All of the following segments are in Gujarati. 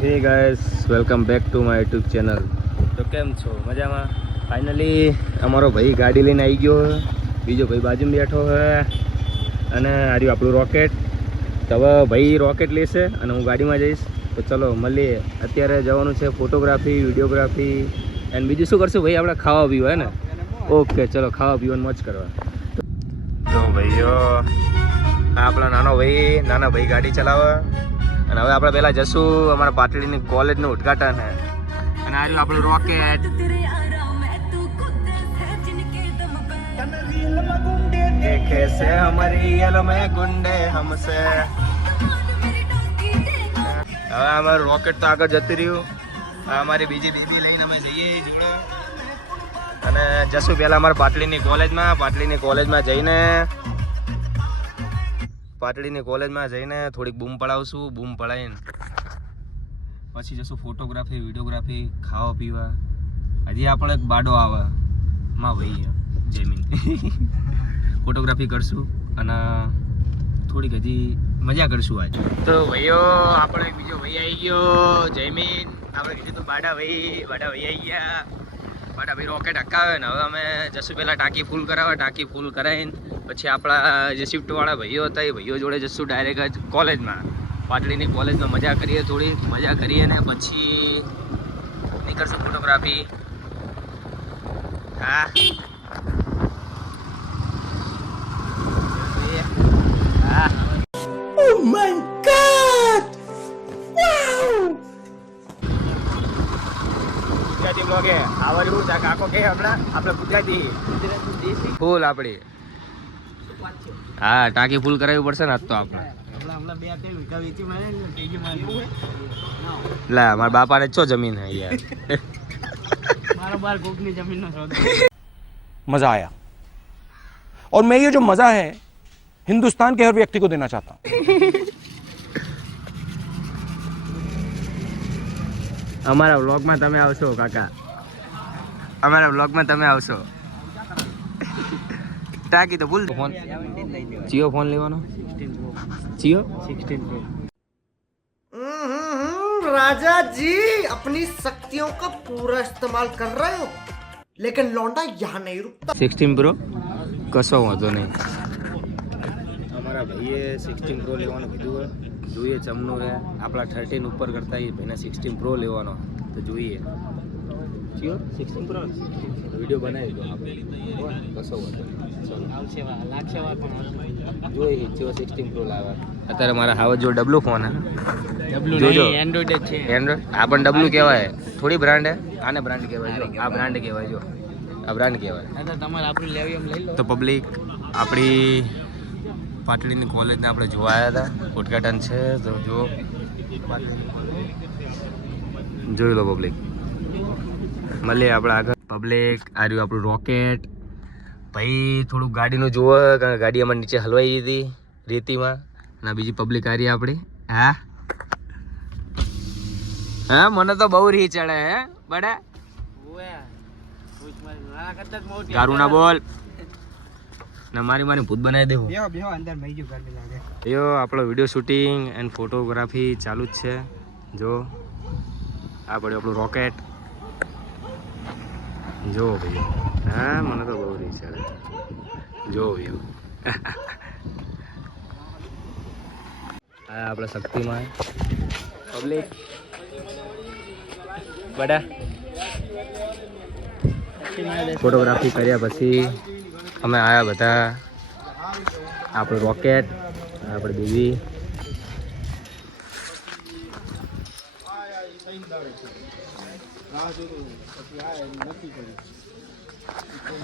હે guys, welcome back to my YouTube channel. તો કેમ છો? મજામાં? ફાઇનલી અમારો ભાઈ ગાડી લઈને આવી ગયો, બીજો ભાઈ બાજુમાં બેઠો છે અને આર્યું આપણું રોકેટ. તો હવે ભાઈ રોકેટ લેશે અને હું ગાડીમાં જઈશ. તો ચલો મળીએ. અત્યારે જવાનું છે ફોટોગ્રાફી, વિડીયોગ્રાફી એન્ડ બીજું શું કરશું ભાઈ? આપણે ખાવા પીવા હે ને? ઓકે, ચલો ખાવા પીવાનું મોજ કરવા. તો ભાઈઓ આપણા નાના ભાઈ ગાડી ચલાવે અને હવે આપણે પહેલાં જશું અમારા પાટડીની કોલેજનું ઉદ્ઘાટન છે અને આ આપણું રોકેટ. દેખે છે હમારી યલો મે ગુંડે હમસે. હવે અમારું રોકેટ તો આગળ જતું રહ્યું. અમારી બીજી બેબી લઈને અમે જઈએ જોડે અને જશું પહેલાં અમારા પાટડીની કોલેજમાં જઈને થોડીક બૂમ પડાવશું. બૂમ પડાવીને પછી જશું ફોટોગ્રાફી, વિડીયોગ્રાફી, ખાવા પીવા. હજી આપણે એક બાડો આવે માં ભાઈ જયમીન ફોટોગ્રાફી કરશું અને થોડીક હજી મજા કરશું આજ. તો ભાઈઓ આપણે બીજો ભાઈ આવી ગયો જયમીન. આપણે કીધું તો બાડા ભાઈ આવી ગયા. બાડા ભાઈ રોકેટ હકાવે ને હવે અમે જશું પહેલાં ટાંકી ફૂલ કરાવવા. ટાંકી ફૂલ કરાવીને પછી આપણા જે શિફ્ટવાળા ભાઈઓ હતા એ ભાઈઓ જોડે જશું ડાયરેક્ટ જ કોલેજમાં, પાટડીની કોલેજમાં મજા કરીએ, થોડી મજા કરીએ ને પછી નીકળશું ફોટોગ્રાફી. હા હા. ઓ માય ગોડ, વાવ. ગુજરાતી બ્લોગે આવડવું છે કાકો કે હમણાં આપણે ગુજરાતી ફૂલ આપણી. હા, ટાંકી ફૂલ કરાવવી પડશે ને આજ તો આપણે. લા મારા બાપાને ચો જમીન હે યાર. मजा आया और मैं ये जो मजा है हिंदुस्तान के हर व्यक्ति को देना चाहता हूँ. અમારા વ્લોગમાં તમે આવશો કાકા, અમારા વ્લોગમાં તમે આવશો. ટાંકી તો ફૂલ. ફોન જીઓ ફોન લેવાનો, જીઓ 16 Pro. राजा जी अपनी शक्तियों का पूरा इस्तेमाल कर रहे हो, लेकिन लौंडा यहाँ नहीं रुकता. 16 Pro કશો વાંધો નહીં. અમારા ભાઈએ 16 Pro લેવાનું કીધું. જોઈએ ચમનો રહે. આપણા 13 ઉપર કરતા એ ભાઈને 16 Pro લેવાનો તો જોઈએ. કયો 16 Pro વિડીયો બનાવી દો આપણે. કશો વાંધો નહીં. જોઈએ જો 16 Pro લાવે. અત્યારે મારા હાવજ જો ડબલું ફોન હે. ડબલું નહીં, એન્ડ્રોઇડ જ છે. એન્ડ્રોઇડ આ પણ ડબલું કહેવાય. થોડી બ્રાન્ડ હે. આને બ્રાન્ડ કહેવાય. જો આ બ્રાન્ડ કહેવાય. જો આ બ્રાન્ડ કહેવાય. તમારે આપણે લેવી એમ લઈ લો. તો પબ્લિક આપણી પાટડીની કોલેજને આપણે જોવા આવ્યા હતા. ઉદ્ઘાટન છે તો જો જોઈ લો પબ્લિક. મળીએ આપણે આગળ. પબ્લિક આ રહ્યું આપણું રોકેટ. ભાઈ થોડુંક ગાડીનું જુઓ કારણ કે ગાડી અમારે નીચે હલવાઈ હતી રેતીમાં. અને બીજી પબ્લિક આ રહી આપણી. હા હા, મને તો બહુ રી ચડે હે બડા. ગારું ના બોલ ને મારી ભૂત બનાવી દેવું. આપણો વિડીયો શૂટિંગ એન્ડ ફોટોગ્રાફી ચાલુ જ છે. જો આ પડ્યું આપણું રોકેટ. જો ભાઈઓ હા, મને તો બહુ રી ચડે. જો ભાઈઓ હા આપણે શક્તિમાં પબ્લિક બડા ફોટોગ્રાફી કર્યા પછી અમે આવ્યા બધા. આપણું રોકેટ, આપણે બીજી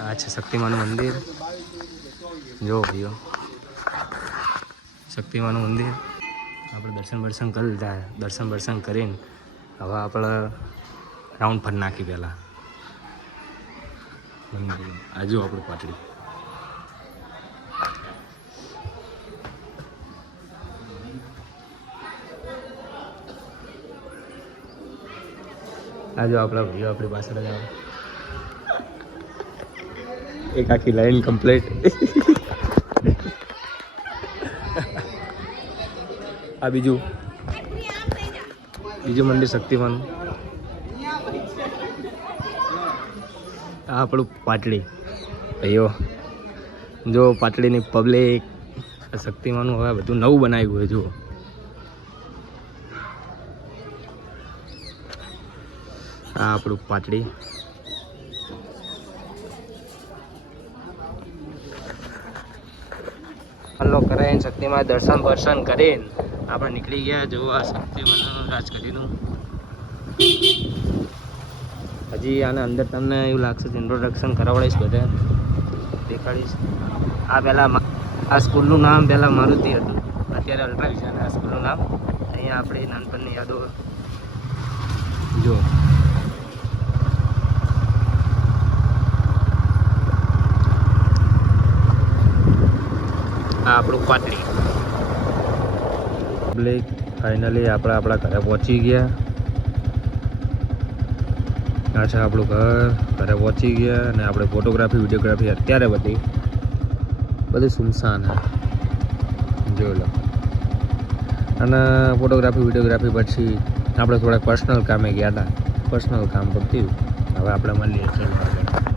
આ છે શક્તિમાનું મંદિર. જો ભાઈઓ શક્તિમાનું મંદિર. આપણે દર્શન કરી લીધા. દર્શન કરીને હવે આપણે રાઉન્ડ ફર નાખી પહેલાં. આજુ આપણું પાટડી. આજુ આપણા ભાઈઓ આપણી પાછળ જ આવે. એક આખી લાઈન કમ્પ્લીટ. આ બીજું બીજું મંદિર શક્તિમાન. આ આપણું પાટડી ભાઈઓ, જો પાટડીની પબ્લિક શક્તિમાનનું હવે બધું નવું બનાવ્યું હોય. જુઓ આ આપણું પાટડી. હલ્લો કરાઈને શક્તિમાં દર્શન બર્શન કરીને આપણે નીકળી ગયા. જો આ શક્તિમાન રાજકડીનું. હજી આને અંદર તમને એવું લાગશે ઇન્ટ્રોડક્શન કરાવડાવીશ, બધા દેખાડીશ. આ પહેલાં આ સ્કૂલનું નામ પહેલાં મારુતિ હતું, અત્યારે અલ્ટ્રાવિઝન આ સ્કૂલનું નામ. અહીંયા આપણી નાનપણની યાદો જો. આ આપણું પાટડી પબ્લિક. ફાઇનલી આપણે આપણા ઘરે પહોંચી ગયા. આ છે આપણું ઘરે પહોંચી ગયા. અને આપણે ફોટોગ્રાફી વિડીયોગ્રાફી અત્યારે બધું સુમસાન જોઈ લો. અને ફોટોગ્રાફી વિડીયોગ્રાફી પછી આપણે થોડાક પર્સનલ કામે ગયા હતા. પર્સનલ કામ કરતી હવે આપણે મળીએ છીએ.